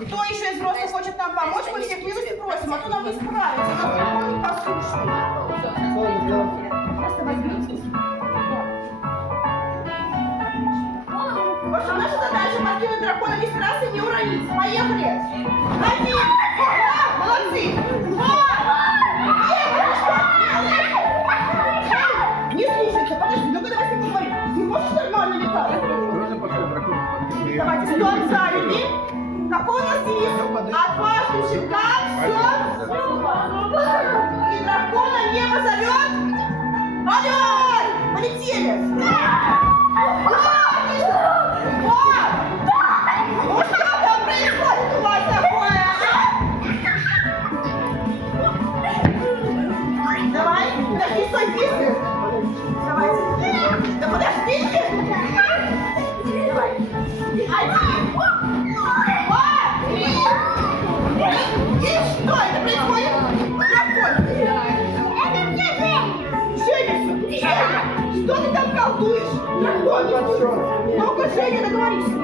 Кто еще из взрослых хочет нам помочь, мы всех милости просим, а то нам не справиться. Нам дракон непослушный. Просто возьмите. В общем, наша задача подкинуть дракона лишь раз и не уронить. Поехали! 1, 2, молодцы! 2, не слушайте, подожди, ну-ка давай с ним поговорим. Ты можешь нормально летать? Давайте, стоп, залили. Какой у нас девиз? Отважным щенкам все. И дракона небо зовет. Полет! Полетели! Ну что там происходит у вас такое, а? Давай, подожди, стой, быстро. Давайте. Да подождите! Давай. 1, 2, 3. И что это происходит? Дракон. Женя, что ты там колдуешь? Дракон. Ну-ка, Женя, договорись.